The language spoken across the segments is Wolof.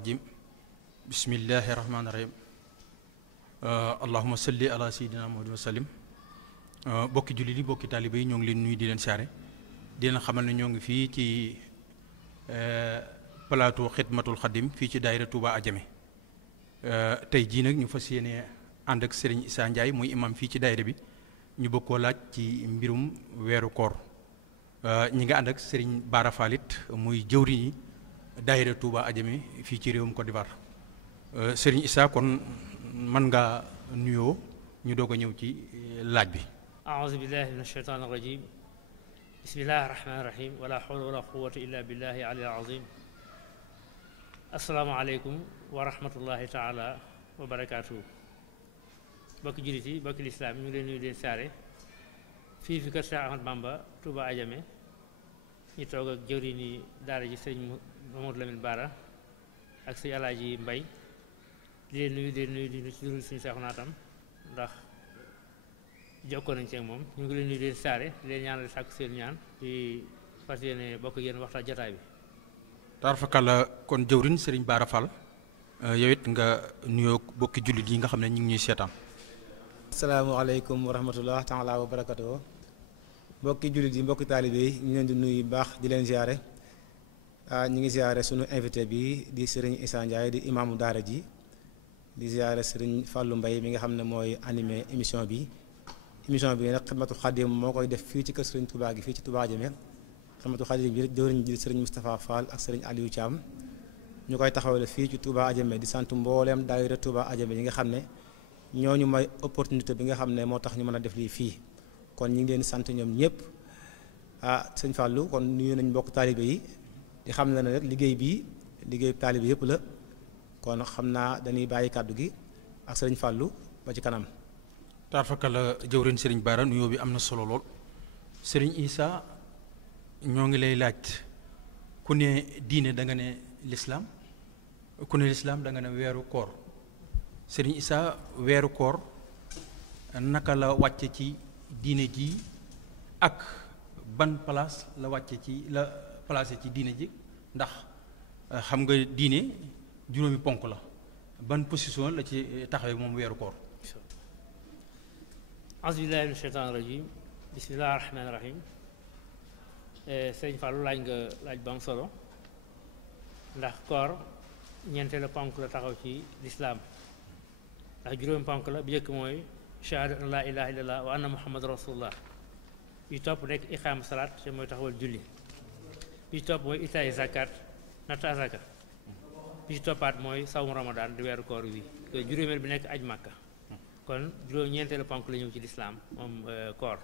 rajim bismillahi rahmaani rahim allahuma salli ala sayyidina Muhammad wa sallim bokki jullit yi bokki taaliba yi ñoo ngi leen nuyu di leen siyaare di leen xamal ne ñoo ngi fii ci plateau xidmatul xadim fii ci daayira Touba Adjamé tey jii nag ñu fas yéene ànd ak Serigne Issa Ndiaye muy imam fii ci daayira bi ñu bëgg koo laaj ci mbirum weeru koor ñi nga ànd ak Serigne Bara Falit muy jëwriñ yi daayira Touba Adjamé fii ci réewum Côte d'Ivoire Serigne Issa kon mën nga nuyoo ñu doog a ñëw ci laaj bi. aouzu billahi min ashaytaan irrajim bismillahi rahmaani rahim wala hawla wala quwwata illa billahi ali azim assalaamu aleykum wa rahmatullahi taala wa barakaatuhu bokki jullit yi bokki lislaam ñu ngi leen nuyu leen saare fii fi kër Cheikh Ahmad Bamba Touba Adjamé ñu toog ak jëwriñ ni daara ji sëñ Mamadou Lamine Bara ak sëñ Alaaji Mbay di leen nuyu di ci duru suñu seexu naatam ndax jokkoo nañ ci ak moom ñu ngi leen nuyu di leen saare di leen ñaanal sàkku seen ñaan di fas yéene bokk yéen waxtaan jotaay bi. tarfakala kon jëwriñ Serigne Bara Fall yow it nga nuyoo bokki jullit yi nga xam ne ñu ngi ñuy seetaan. asalaamaaleykum wa rahmatullah taala wa barakatuh mbokki jullit yi mbokki taalibe yi ñu leen di nuyu baax di leen ziare ñu ngi ziare sunu invité bi di Serigne Issa Ndiaye di imaamu daara ji di ziare Serigne Fallou Mbaye mi nga xam ne mooy animé émission bi nag xidmatu xadim moo koy def fii ci kër Serigne Touba gi fii ci Touba Adjamé xidmatu xadim bi jëwriñ ji Serigne Moustapha Fall ak Serigne Aliou Thiam ñu koy taxawale fii ci Touba Adjamé di sant mbooleem daayira Touba Adjamé yi nga xam ne ñooñu may opportunité bi nga xam ne moo tax ñu mën a def lii fii kon ñu ngi leen sant ñoom ñëpp sëñ Fallou kon nuyu nañ mbokk taalibe yi di xam ne rek liggéey taalibe yëpp la kon xam naa dañuy bàyyi kàddu gi ak sëriñ Fallou ba ci kanam. tarfakala jëwriñ Serigne Bara nuyoo bi am na solo lool Serigne Issa ñoo ngi lay laaj ku ne diine da nga ne lislaam ku ne lislaam da nga ne weeru koor Serigne Issa weeru koor naka la wàcce ci diine ji ak ban place la wàcce ci la placé ci diine ji ndax xam nga diine juróomi ponk la ban position la ci taxawee moom weeru koor. auzu billahi min shaytaan rajim bismillahi rahmaani rahim sëñ Fallou laaj nga laaj ba am solo ndax koor ñeenteelu ponk la taxaw ci lislaam ndax juróomi ponk la bi njëkk mooy shahadatu an laa ilaha illallah wa anna muhammad rasulullah bi topp nekk iqaam salaat te mooy taxawal julli bi topp mooy itaay zakat natt azaka bi ci toppaat mooy sawmu ramadan di weeru koor wi juróomeel bi nekk aj màkka kon juróom ñeenteelu ponk la ñëw ci lislaam moom koor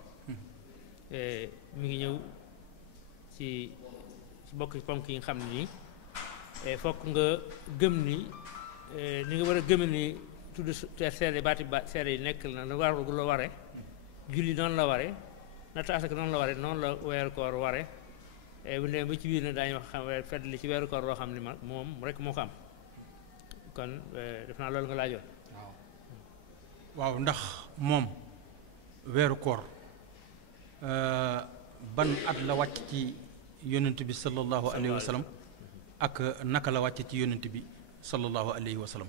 mi ngi ñëw ci bokk ponk yi nga xam ne nii fokk nga gëm ni nga war a gëm ni tudd seede baati seede yi nekk na war la ware julli noonu la ware natt asaka noonu la ware noonu la weeru koor ware bu demee ba ci biir na daañu wax xam fedd li ci weeru koor loo xam ne moom rek moo ko am kon def naa loolu nga laajoon. waaw ndax moom weeru koor ban at la wàcc ci yonent bi sallallahu alayhi wa sallam ak naka la wàcc ci yonent bi sallallahu alayhi wa sallam.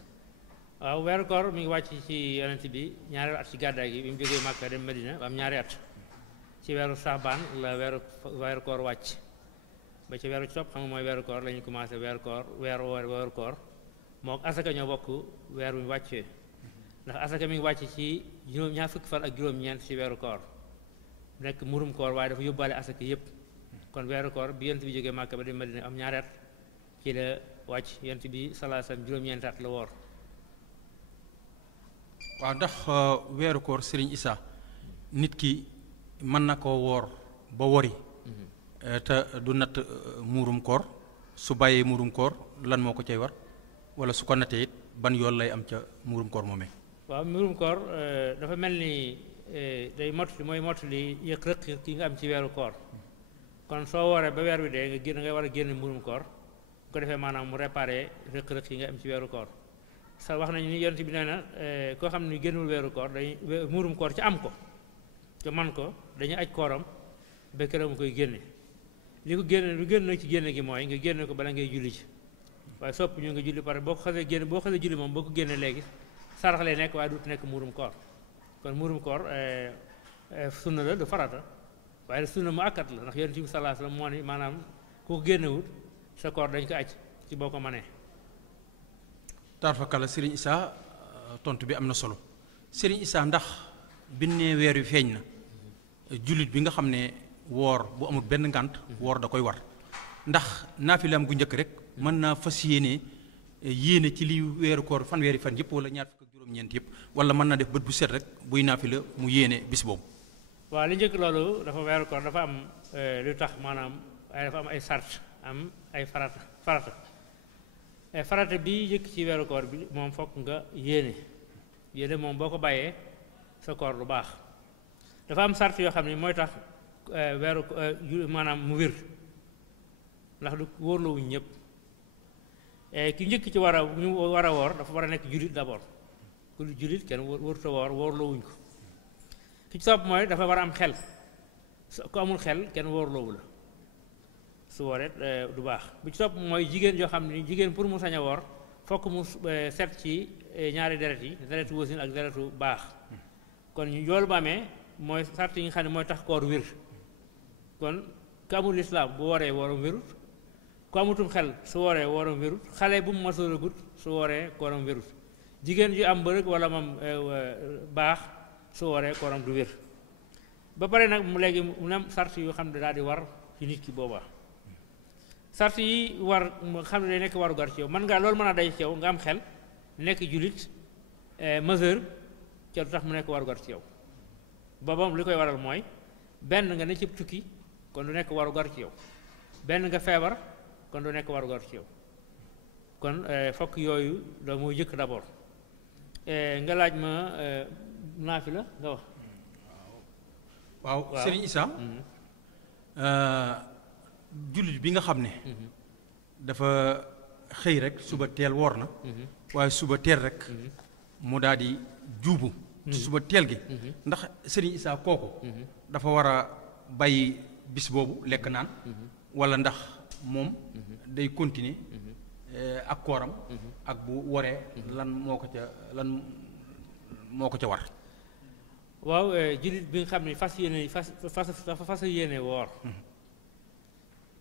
waaw weeru koor mi ngi wàcc ci yonent bi ñaari at ci gàddaay gi bi mu jógee Màkka dem Medina ba am ñaari at ci weeru Saabaan la weeru koor wàcc ba ci weeru ci topp xam nga mooy weeru koor la ñu commencé weeru koor moo asaka ñoo bokk weer wu ñu wàccee ndax asaka mi ngi wàcc ci ñaar fukki fan ak juróom-ñeent ci weeru koor nekk murum koor waaye dafa yóbbaale asaka yépp kon weeru koor bi yonent bi jógee Màkka ba dem Medina am ñaari at ci la wàcc yonent bi sallallahu alayhi wasallam juróom-ñeent at la woor. waaw ndax weeru koor Serigne Issa nit ki mën na koo woor ba wori te du natt muurum koor su bàyyee muurum koor lan moo ko cay war wala su ko nattee it ban yoon lay am ca muurum koor moomee. waaw muurum koor dafa mel ni day mooy mottali yëg rëq ki nga am ci weeru koor kon soo wooree ba weer wi dee nga war a génn muurum koor bu ko defee maanaam mu réparé rëq-rëq yi nga am ci weeru koor. sa wax nañu ni yonent bi nee na koo xam ne génnul weeru koor dañuy muurum koor ci am ko te man ko dañuy aj kooram ba keroog mu koy génne li ko génne lu génn nag ci génne gi mooy nga génne ko bala ngay julli ci waaye sopp ñu nga julli pare boo ko xasee génn boo xasee julli moom boo ko génnee léegi sarax lay nekk waaye du nekk muurum koor kon muurum koor sunna la du farata waaye sunna mu akkat la ndax yonent bi sallallahu alayhi wasallam moo ni maanaam ku ko génnewut sa koor dañ ko aj ci boo ko mënee. tarfakala Serigne Issa tontu bi am na solo Serigne Issa ndax bi ne weer wi feeñ na jullit bi nga xam ne woor bu amul benn ngànt woor da koy war ndax naafilaam gu njëkk rek mën naa fas yéene ci li weeru koor fanweeri fan yëpp wala ñaar fukk ak juróom-ñeent yëpp wala mën naa def bët bu set rek buy naafila mu yéene bis boobu. waaw li njëkk loolu dafa weeru koor dafa am lu tax maanaam dafa am ay sart am ay farata bi njëkk ci weeru koor bi moom fokk nga yéene moom boo ko bàyyee sa koor du baax dafa am sart yoo xam ne mooy tax weeru maanaam mu wér ndax du wóorloowuñ ñëpp ki njëkk ci ñu war a woor dafa war a nekk jullit d'abord ku jullit kenn wóoruta woor wóorloowuñ ko ki ci topp mooy dafa war a am xel ku amul xel kenn wóorloowu la su wooree du baax bi ci topp mooy jigéen joo xam ne jigéen pour mu sañ a woor fokk mu set ci ñaari deret yi deretu wasin ak deretu baax kon yoolu ba amee mooy sart yi nga xam ne mooy tax koor wér kon ku amul lislaam bu wooree wooram wérut ku amutum xel su wooree wooram wérut xale bu mu masooragut su wooree kooram wérut jigéen ju am mbërëg wala moom baax su wooree kooram du wér ba pare nag mu léegi mu am sart yu xam ne daal di war ci nit ki boobaa sart yi war xam ne day nekk waru gar ci yow mën ngaa loolu mën a day ci yow nga am xel nekk jullit majeur ca du tax mu nekk waru gar ci yow booba li koy waral mooy benn nga ne ci tukki kon du nekk waru gar ci yow benn nga feebar kon du nekk waru gar ci yow kon fokk yooyu da mooy jëkk d'abord nga laaj ma naafila nga wax waaw Serigne Issa jullit bi nga xam ne dafa xëy rek suba teel woor na waaye suba teel rek mu daal di juubu ci suba teel gi ndax Serigne Issa kooku dafa war a bàyyi bis boobu lekk naan wala ndax moom day continuer ak kooram ak bu waree lan moo ko ca war. waaw jullit bi nga xam ne fas yéene woor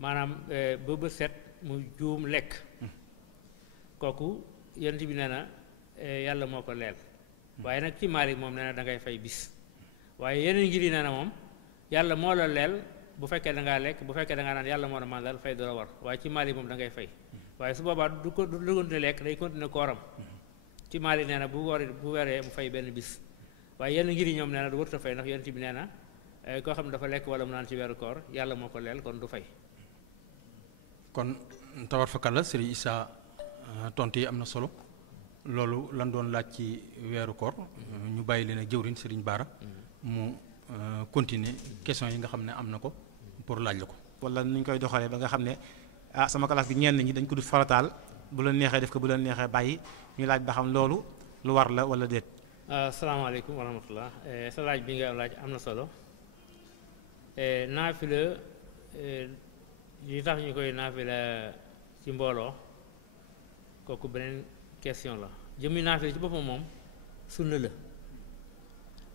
maanaam ba bët set mu juum lekk kooku yonent bi nee na yàlla moo ko leel waaye nag ci Maalik moom nee na da ngay fay bis waaye yeneen ngir yi nee na moom yàlla moo la leel bu fekkee da ngaa lekk bu fekkee da ngaa naan yàlla moo la mandal fay doo la war waaye ci Maalik moom da ngay fay waaye su boobaa du continuer lekk day continuer kooram ci Maalik nee na bu weeree mu fay benn bis waaye yenn ngir yi ñoom nee na du warut a fay ndax yonent bi nee na koo xam ne dafa lekk wala mu naan ci weeru koor yàlla moo ko leel kon du fay. kon tawar fakal la Serigne Issa tontu yi am na solo loolu lan doon laaj ci weeru koor ñu bàyyi leen ak jëwriñ Serigne Bara mu continuer question yi nga xam ne am na ko pour laaj la ko. wala nu ñu koy doxalee ba nga xam ne sama classe bi ñenn ñi dañ ko du farataal bu la neexee def ko bu la neexee bàyyi ñu laaj ba xam loolu lu war la wala déet. asalaamaaleykum wa rahmatullah sa laaj bi nga laaj am na solo naafila li tax ñu koy naafila ci mbooloo kooku beneen question la jëmmi naafila ci boppam moom sunna la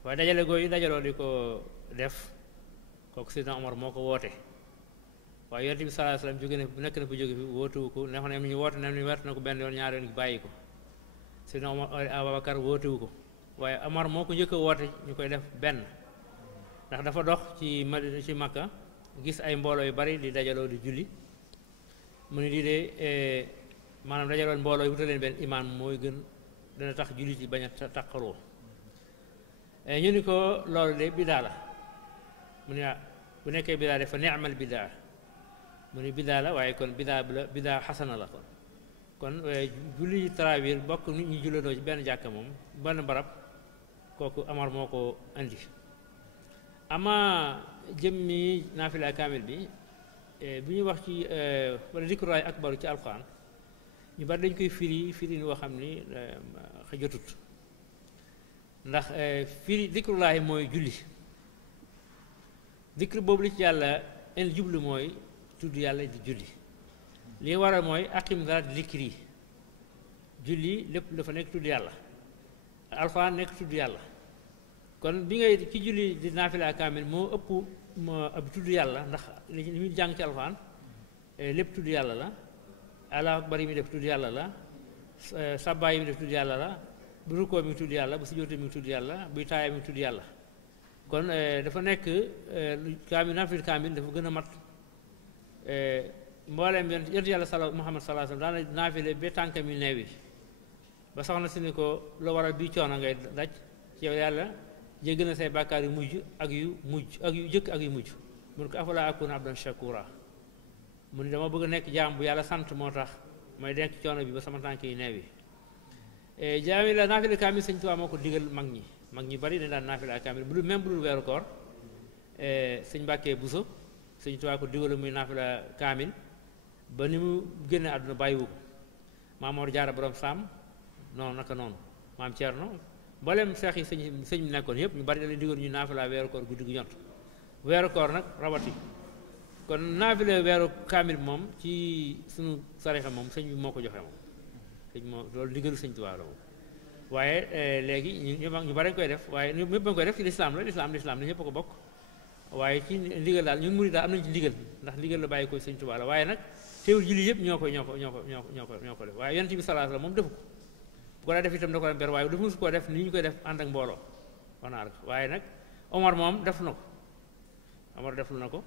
waaye dajale gooyu dajaloo di ko def kooku Seydina Omar moo ko woote waaye Yonent bi sallallahu alayhi wasallam jóge na nekk na fi jóge fi wootewu ko neex na ñu woote ne ñu wert na ko benn yoon ñaari yoon bàyyi ko Seydina Omar Abubakar wootewu ko waaye Omar moo ko njëkk a woote ñu koy def benn ndax dafa dox ci Makka gis ay mbooloo yu bari di dajaloo di julli mu ne lii de maanaam dajaloo mbooloo yi wutal leen benn imaam mooy gën dana tax jullit yi bañ a taqaroo ñu ni ko loolu de bidaa la mu ne bu nekkee bidaa dafa ni'mal bidaa mu ne bidaa la waaye kon bidaa xasana la kon julli tarawih bokk nit ñi jullandoo ci benn jàkka moom benn barab kooku Amar moo ko andi ama jëmmi naafila kaamil bi bu ñuy wax ci wala dikrulaay akbaru ci alxuraan ñu bari dañ koy firi ni woo xam ni jotut ndax firi dikrulaay mooy julli dikr boobu li ci yàlla en jublu mooy tudd yàlla di julli li waral mooy aqim salaat zikri julli lépp dafa nekk tudd yàlla alxuraan nekk tudd yàlla kon bi ngay ci julli di naafila kaamil moo ëpp ab tudd yàlla ndax li muy jàng ci alxuraan lépp tudd yàlla la allahu akbar yi mi def tudd yàlla la sabba yi mi def tudd yàlla la bu rukkoo mi ngi tudd yàlla bu sujjóotee mi ngi tudd yàlla buy taaya mi ngi tudd yàlla kon dafa nekk kaamil naafila kaamil dafa gën a mat mbooleem yonent yàlla Muhammad sallallahu alayhi wasallam daana naafile ba tànkam yi neew yi ba soxna si ni ko lu waral bii coono ngay daj ci yow yàlla jéggal na say bàkkaar yu mujj ak yu jëkk ak yu mujj mun ko afala akuna abdan shakura mu ni dama bëgg a nekk jaam bu yàlla sant moo tax may denk coono bi ba sama tànk yi neew yi jaami la naafila kaamil Sëñ Tuubaa moo ko digal mag ñi bari dañ daan naafila kaamil bu dul même bu dul weeru koor Sëñ Mbàkke Buso Sëñ Tuubaa ko digal muy naafila kaamil ba ni mu génne àdduna bàyyiwu ko Maam Mor Jaara borom Saam noonu naka noonu Maam Cerno mboolem seex yi sëñ bi nekkoon yëpp ñu bari da leen digal ñu naafila weeru koor guddi gu ñott weeru koor nag rawati kon naafila weeru kaamil moom ci suñu sarixa moom sëñ bi moo ko joxe moom sëñ moo loolu digalu Sëñ Tuubaa la moom waaye léegi ñu bari koy def waaye ñëpp ba koy def ci lislaam la lislaam la ñëpp ko bokk waaye ci ndigal daal ñun murid daal am nañu ci ndigal ndax ndigal la bàyyi ko Sëñ Tuubaa la waaye nag teewul julli yëpp ñoo ko def waaye yonent bi sallallahu alayhi wasallam moom defu ko bu ko daa def itam da ko daan ber waaye dafa musu koo def ni ñu koy def ànd ak mbooloo wanaar ko waaye nag Omar moom def na ko Omar def na ko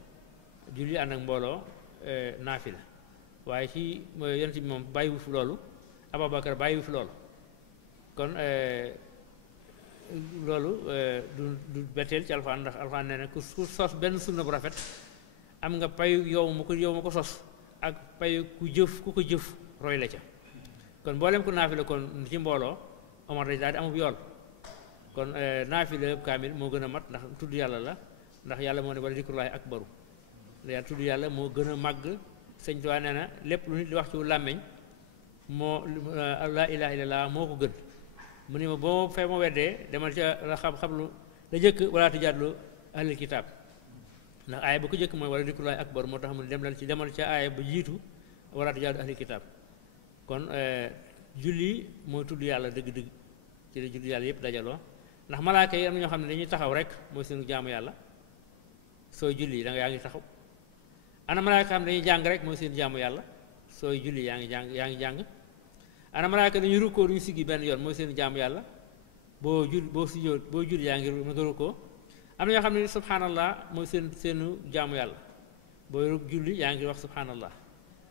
julli ànd ak mbooloo naafila waaye ci yonent bi moom bàyyiwu fi loolu Abubakar bàyyiwu fi loolu kon loolu du betteel ci alxuraan ndax alxuraan nee na ku sos benn sunna bu rafet am nga payu yow ma ko sos ak payu ku ko jëf roy la ca kon mboolem ku naafila kon ci mbooloo Omar dañ daal di amub yool kon naafila kaamil moo gën a mat ndax tudd yàlla la ndax yàlla moo ne wala dikrullaahi akbaru yàlla tudd yàlla moo gën a màgg Sëñ Tuubaa nee na lépp lu nit di wax ci làmmiñ moo laa ilaaha illallaah moo ko gën mu ni ma boo fee ma weddee demal ca la xam-xam la jëkk wala tujaadilu ahlul kitaab ndax aaya ba ko jëkk mooy wala dikrullaahi akbar moo tax mu ne demal ca aaya ba jiitu wala tujaadilu ahlul kitaab kon julli mooy tudd yàlla dëgg-dëgg ci la julli yàlla yëpp dajaloo ndax malaaka yi am na ñoo xam ne dañuy taxaw rek mooy seenu jaamu yàlla sooy julli da nga yaa ngi taxaw ana malaaka xam ne dañuy jàng rek mooy seen jaamu yàlla sooy julli yaa ngi jàng ana malaaka dañuy rukkoo duñu siggi benn yoon mooy seen jaamu yàlla boo julli yaa ngi rukkoo am na ñoo xam ne subhanallah mooy seenu jaamu yàlla booy julli yaa ngi wax subhanallah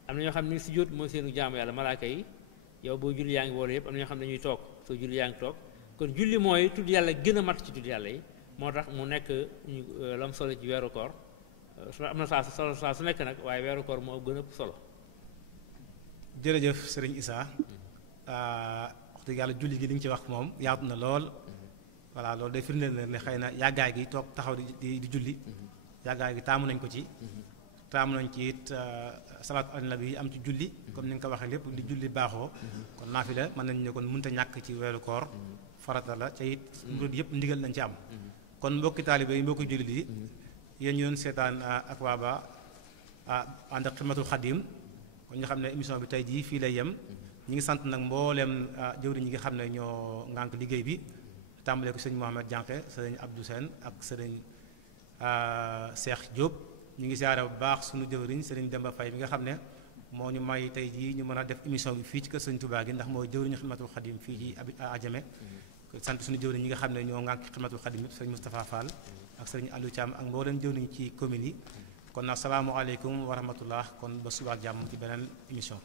am na ñoo xam ne sujjóot mooy seenu jaamu yàlla malaaka yi yow boo julli yaa ngi boole yëpp am na ñoo xam ne dañuy toog soo julli yaa ngi toog kon julli mooy tudd yàlla gën a mat ci tudd yàlla yi moo tax mu nekk lam solo ci weeru koor am na saa su nekk nag waaye weeru koor moo gën a ëpp solo. jërëjëf Sëriñ Issa wax dëgg yàlla julli gi li nga ci wax moom yaatu na lool voilà loolu day firndeel ne xëy na yàggaay gi toog taxaw di julli yàggaay gi taamu nañ ko ci taamu nañ ci it salaatu ala nabi yi am ci julli comme ni nga ko waxee lépp di julli baaxoo kon naafila mën nañu ne kon mënta ñàkk ci weeru koor farata la ca it murid yëpp ndigal nañ ci am kon mbokki taalibe yi mbokki jullit yi yéen ñu doon seetaan ak waa ba ànd ak Xidmatul Xadim kon ñu xam ne émission bi tey jii fii lay yem ñi ngi sant nag mbooleem jëwriñ ñi nga xam ne ñoo ngànk liggéey bi tàmbalee ko sëñ Mohamed Dianké sëñ Abdou Sène ak sëriñ Cheikh Diop ñu ngi siyaare bu baax suñu jëwriñ sëriñ Demba Faye bi nga xam ne moo ñu may tey jii ñu mën a def émission bi fii ci kër sëñ Touba gi ndax mooy jëwriñu Xidmatul Xadim fii ci Adjamé sant suñu jëwriñ ñi nga xam ne ñoo ngànk Xidmatul Xadim yëpp sëriñ Moustapha Fall ak sëriñ Aliou Thiam ak mbooleem jëwriñ ci commune yi kon asalaamaaleykum wa rahmatullah kon ba suba ak jàmm ci beneen émission